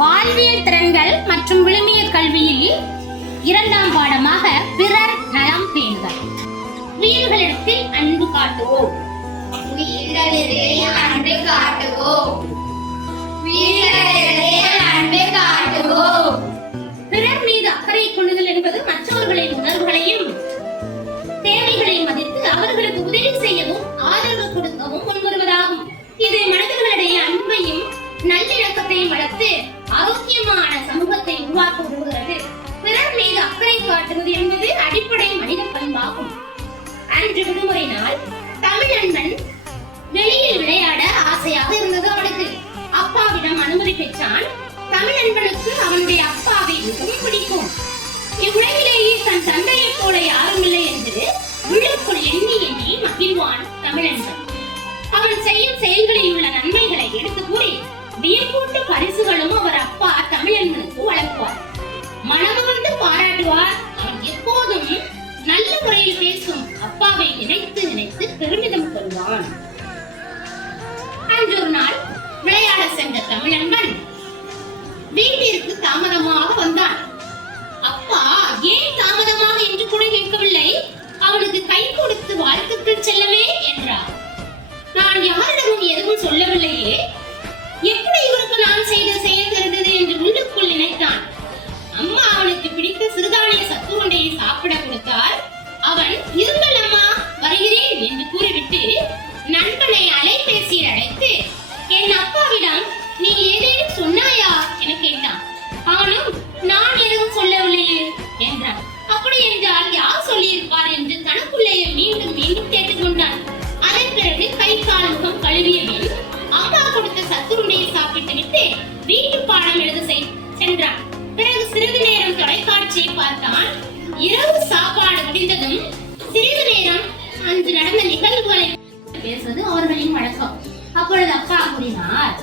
வாழ்வியல் திறன்கள் மற்றும் விழுமிய கல்வியில் இரண்டாம் பாடமாக பிறர் நலம் பேணுதல். உயிர்களிடத்தில் அன்பு காட்டுவோம். அன்பு காட்டுவோம். அன்பு காட்டுவோம். பிறர் மீது அக்கறை கொள்ளுதல் என்பது மற்றவர்களின் உணர்வுகளையும் தேவைகளையும் மதித்து அவர்களுக்கு உதவி செய்யவும் ஆதரவு கொடுக்கவும் முன்வருவதாகும். இது மனிதர்களிடையே அன்பையும் நல்லிணக்கத்தையும் வளர்த்து ஆரோக்கியமான சமூகத்தை உருவாக்க உதவுகிறது. பிறர் மீது அக்கறை காட்டுவது என்பது அடிப்படை மனித பண்பாகும். அன்று விடுமுறை நாள் தமிழன்பன் வெளியில் விளையாட ஆசையாக இருந்தது. அவனுக்கு அப்பாவிடம் அனுமதி பெற்றான். தமிழன்பனுக்கு அவனுடைய அப்பாவை மிகவும் பிடிக்கும். இவ்வுலகிலேயே தன் தந்தையை போல யாரும் இல்லை என்று உள்ளுக்குள் எண்ணி எண்ணி மகிழ்வான் தமிழன்பன். அவன் செய்யும் செயல்களில் உள்ள நன்மைகளை எடுத்து கூறி வியப்பூட்டு பரிசுகளும் அவர் அப்பா தமிழன்பனுக்கு வழங்குவார். மனமுவந்து பாராட்டுவார். அவன் எப்போதும் நல்ல முறையில் பேசும் அப்பாவை நினைத்து நினைத்து பெருமிதம் கொள்வான். அன்று ஒரு நாள் விளையாட சென்ற தமிழன்பன் வீட்டிற்கு தாமதமாக வந்தான். அப்பா ஏன் தாமதமாக என்று கூட கேட்கவில்லை. அவனுக்கு கை கொடுத்து வாழ்த்துக்கள் செல்லவே என்றார். நான் யாரிடமும் எதுவும் சொல்லவில்லையே, எப்படி இவருக்கு நான் செய்த செயல் தெரிந்தது என்று உள்ளுக்குள் நினைத்தான். அம்மா அவனுக்கு பிடித்த சிறுதானிய சத்துருண்டையை சாப்பிட கொடுத்தார். அவன் இருங்கள் அம்மா வருகிறேன் என்று கூறிவிட்டு நண்பனை அலைபேசியில் அழைத்து என் அப்பாவிடம் நீ ஏதேனும் சொன்னாயா என கேட்டான். அவனும் நான் எதுவும் சொல்லவில்லையே என்றான். அப்படி என்றால் யார் சொல்லியிருப்பார் என்று தனக்குள்ளேயே மீண்டும் மீண்டும் கேட்டுக்கொண்டான். அதன் பிறகு கை கால் முகம் கழுவியபின் அம்மா கொடுத்த சத்துருண்டையை சாப்பிட்டு விட்டு வீட்டு பாடம் எழுத சென்றான். பிறகு சிறிது நேரம் தொலைக்காட்சியை பார்த்தான். இரவு சாப்பாடு முடிந்ததும் சிறிது நேரம் அன்று நடந்த நிகழ்வுகளை பேசுவது அவர்களின் வழக்கம். அப்பொழுது அப்பா கூறினார்,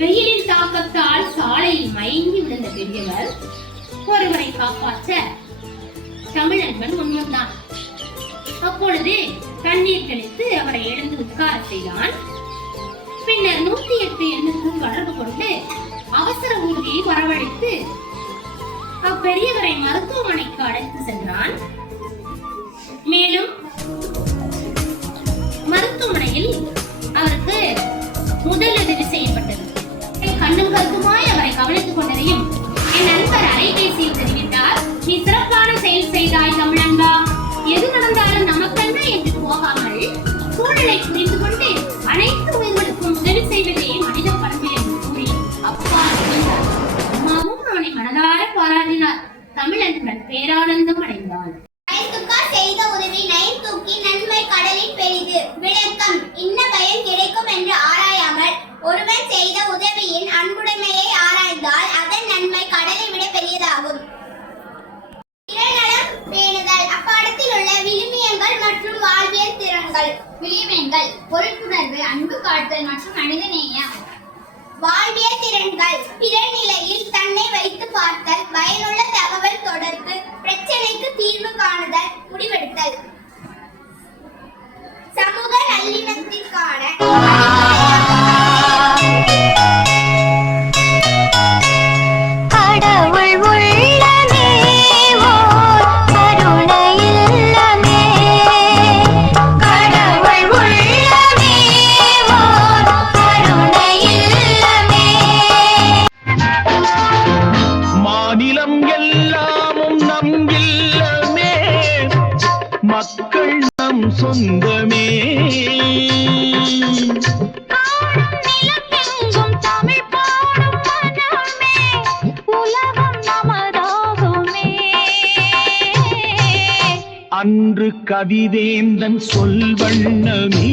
வெயிலின் தாக்கத்தால் சாலையில் மயங்கி விழுந்த பெரியவர் ஒருவரை காப்பாற்ற தமிழன்பன் முன்வந்தான். அப்பொழுது தண்ணீர் தெளித்து அவரை எழுந்து உட்கார செய்தான். பின்னர் 108 எண்ணுக்கு தொடர்பு கொண்டு அவசர ஊர்தியை வரவழைத்து அப்பெரியவரை மருத்துவமனைக்கு அழைத்து சென்றான். மேலும் மருத்துவமனையில் அவருக்கு முதலுதவி செய்யப்பட்டது. கண்ணும் கருத்துமாய் அவரை கவனித்துக் கொண்டதையும் என் நண்பர் அலைபேசியில் தெரிவித்தார். நீ சிறப்பான செயல் செய்தாய் தமிழன்பா. எது நடந்தாலும் நமக்கென்ன என்று போகாமல் சூழலை புரிந்து கொண்டு அனைத்து உயிர்களுக்கும் உதவி செய்வதே மனித பண்பு என்று கூறி அப்பா இருந்தார். அம்மாவும் அவனை மனதார பாராட்டினார். தமிழன்பன் பேரானந்தம் அடைந்தான். செய்த உதவி நயம் தூக்கி நன்மை கடலில் பெரிது. விளக்கம்: இன்ன பயன் கிடைக்கும் என்று ஆராயாமல் ஒருவன் செய்த உதவியின் அன்புடைமையை ஆராய்ந்தால் அதன் நன்மை கடலை விட பெரியதாகும். பிறர்நலம் பேணுதல். அப்பாடத்தில் உள்ள விழுமியங்கள் மற்றும் வாழ்வியல் திறன்கள். விழுமியங்கள்: பொறுப்புணர்வு, அன்பு காட்டுதல் மற்றும் மனிதநேயம். வாழ்வியல் திறன்கள்: பிறர் நிலையில் தன்னை வைத்து பார்த்தல், பயனுள்ள தகவல் தொடர்பு, பிரச்சனைக்கு தீர்வு காணுதல், முடிவெடுத்தல். சமூக நல்லிணக்கத்திற்கான மக்கள் நம் சொந்தமே. தமிழ் பாடும் மனமே, உலகம் நமதாகுமே. அன்று கவிவேந்தன் சொல் வண்ணமே.